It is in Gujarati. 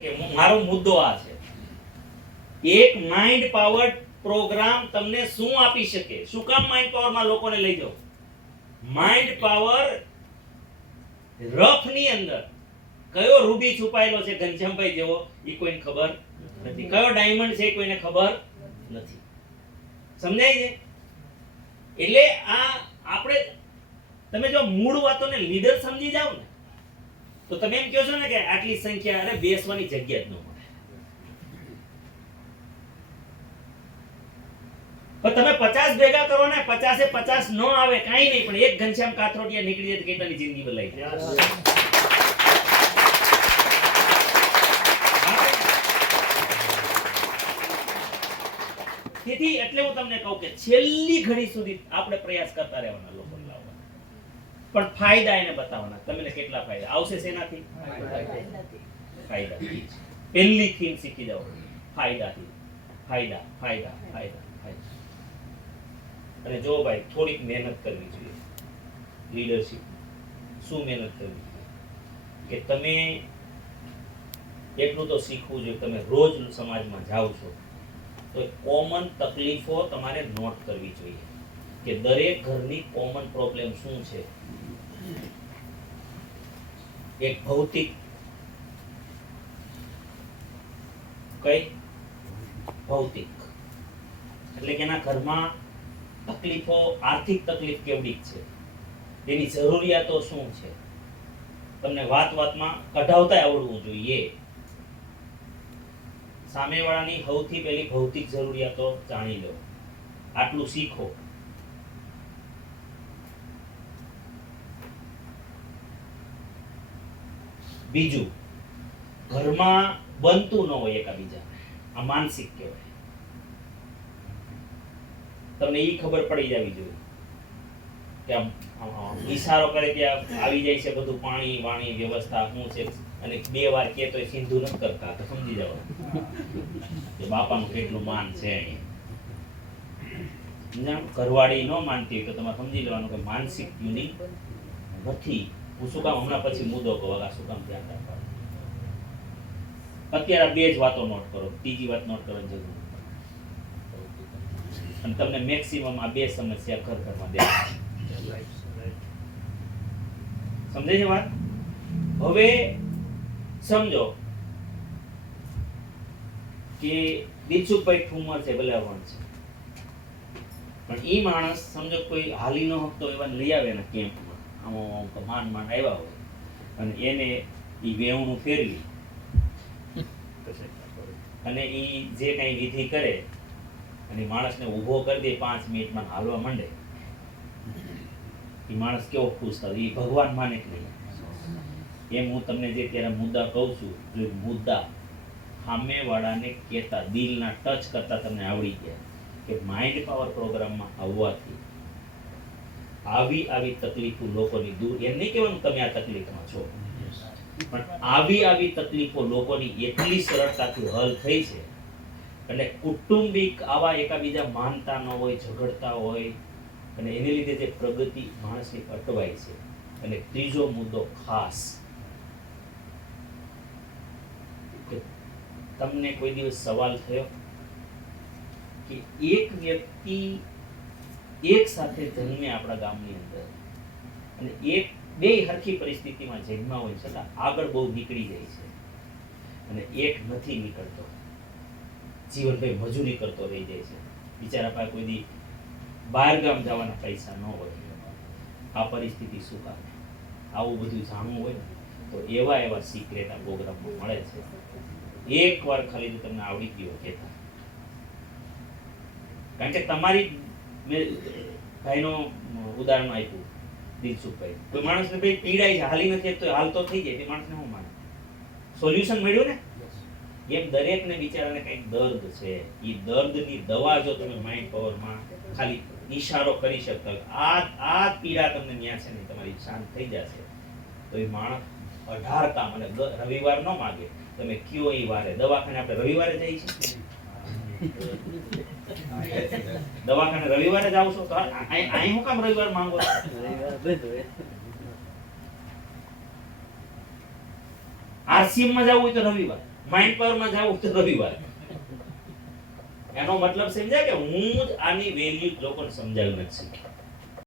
મારો મુદ્દો આ છે, એક માઇન્ડ પાવર પ્રોગ્રામ તમને શું આપી શકે? શું કામ માઇન્ડ પાવર માં લોકોને લઈ જાઓ? માઇન્ડ પાવર રફ ની અંદર કયો રૂબી છુપાયેલો છે ઘનશ્યામભાઈ જેવો, એ કોઈને ખબર નથી. કયો ડાયમંડ છે કોઈને ખબર નથી. સમજાય છે? એટલે આ આપણે તમે જો મૂળ વાતોને લીડર સમજી જાવ ને તો તમે એમ કહો છો ને કે આટલી સંખ્યા, અરે બેસવાની જગ્યા જ ન મળે. પણ તમે 50 ભેગા કરો ને, 50 એ 50 ન આવે કાઈ નહીં, પણ એક ઘનશ્યામ કાથરોટિયા નીકળી જાય તો કેટલાની જિંદગી બદલાઈ જાય. તેથી એટલે હું તમને કહું કે છેલ્લી ઘડી સુધી આપણે પ્રયાસ કરતા રહેવાના લોકોને લાવવાના, પણ ફાયદા એને બતાવવાના. તમને કેટલા ફાયદા આવશે? શેનાથી? ફાયદાથી. પહેલી થીમ શીખી જાઓ, ફાયદાથી. ફાયદા ફાયદા ફાયદા ફાયદા. અને જો ભાઈ થોડીક મહેનત કરવી જોઈએ. લીડરશિપ શું મહેનત કરવી જોઈએ કે તમે એટલું તો શીખવું જોઈએ. તમે રોજ સમાજમાં જાઓ છો તો કોમન તકલીફો તમારે નોટ કરવી જોઈએ કે દરેક ઘરની કોમન પ્રોબ્લેમ શું છે. એક ભૌતિક, કઈ ભૌતિક એટલે કે એના ઘરમાં તકલીફો, આર્થિક તકલીફ કેવડી છે, તેની જરૂરિયાતો શું છે, તમને વાત વાતમાં કઢાવતા આવડવું જોઈએ. સામેવાળાની સૌથી પહેલી ભૌતિક જરૂરિયાતો જાણી લો, આટલું શીખો. બીજું, ઘરમાં બનતું ન હોય એકાબીજા, આ માનસિક કહેવાય. તમને એ ખબર પડી જવી જોઈએ કે ઈશારો કરે ત્યાં આવી જાય છે બધું, પાણી વાણી વ્યવસ્થા શું છે, અને 2 વાર કે તો સિંધુ નથી કરતા તો સમજી જવાનું કે બાપાનું કેટલું માન છે અહીંયા. ઘરવાળી ન માનતી હોય તો તમારે સમજી લેવાનું કે માનસિક ટ્યુનિંગ નથી. હું શું કામ હમણાં પછી મુદ્દો કહું, શું કામ ધ્યાન રાખવાનું. અત્યારે 2 જ વાતો નોટ કરો, ત્રીજી વાત નોટ કરવાની જરૂર નથી. અને તમને મેક્સિમમ આ 2 સમસ્યા ઘરમાં દેખાય. સમજાય છે વાત? હવે સમજો કે દિલસુખભાઈ ઠુમર છે, ભલે અવણ છે, પણ ઈ માણસ સમજો કોઈ હાલી ન હકતો એવા લઈ આવે ને કેમ્પમાં, આમ માંડ માંડ આવ્યા હોય અને એને ઈ વેવણું ફેરવી અને ઈ જે કઈ વિધિ કરે અને માણસને ઊભો કરી દે, 5 મિનિટમાં હાલવા માંડે, એ માણસ કેવો ખુશ થાય? એ ભગવાન માને કે નહીં? એમ હું તમને જે ત્યારે મુદ્દા કહું છું, જો મુદ્દા સામેવાળાને કહેતા, દિલના ટચ કરતા તમને આવડી ગયા કે માઇન્ડ પાવર પ્રોગ્રામમાં આવવાથી આવી તકલીફો લોકોની દૂર. એમ નહીં કહેવાનું તમે આ તકલીફમાં છો, પણ આવી તકલીફો લોકોની એટલી સરળતાથી હલ થઈ છે. એટલે કુટુંબિક આવા એકાબીજા માનતા ન હોય, ઝઘડતા હોય, અને એને લીધે જે પ્રગતિ માણસની અટવાય છે. અને ત્રીજો મુદ્દો ખાસ, કે તમને કોઈ દિવસ સવાલ થયો કે એક વ્યક્તિ એક સાથે જન્મે આપણા ગામની અંદર, અને બે હરખી પરિસ્થિતિમાં જન્મા હોય છતાં આગળ બહુ નીકળી જાય છે, અને એક નથી નીકળતો, જીવનભાઈ મજૂરી કરતો રહી જાય છે, બિચારા પાસે કોઈ દી બહાર ગામ જવાના પૈસા ન હોય. આ પરિસ્થિતિ શું કામે? આવું બધું જાણવું હોય ને તો એવા સિક્રેટ આ પ્રોગ્રામમાં મળે છે. એકવાર ખાલી તમને આવડી ગયો કહેતા, કારણ કે તમારી મેં ભાઈનો ઉદાહરણ આપ્યું, દિલસુખભાઈ. કોઈ માણસને ભાઈ પીડાય છે, હાલી નથી તો હાલ તો થઈ જાય, તે માણસને શું માને? સોલ્યુશન મળ્યું ને? એમ દરેકને બિચારાને કંઈક દર્દ છે. એ દર્દની દવા જો તમે માઇન્ડ પાવરમાં ખાલી ઈશારો કરી શકતા, આ પીડા તમને ન્યા છે ને તમારી શાંત થઈ જશે, તો એ માણસ 18 કામ, અને રવિવાર ન માગે, તમે કયો એ વારે. દવાખાને આપણે રવિવારે જઈએ છીએ, દવાખાને રવિવારે જ આવશો તો અહીં હું કામ રવિવાર માંગો? આરસીએમ માં જવું હોય તો રવિવાર, માઇન્ડ પાવરમાં જાવ તો રવિવાર. એનો મતલબ સમજ્યા કે હું જ આની વેલ્યુ લોકોને સમજાવી નથી શક્યો.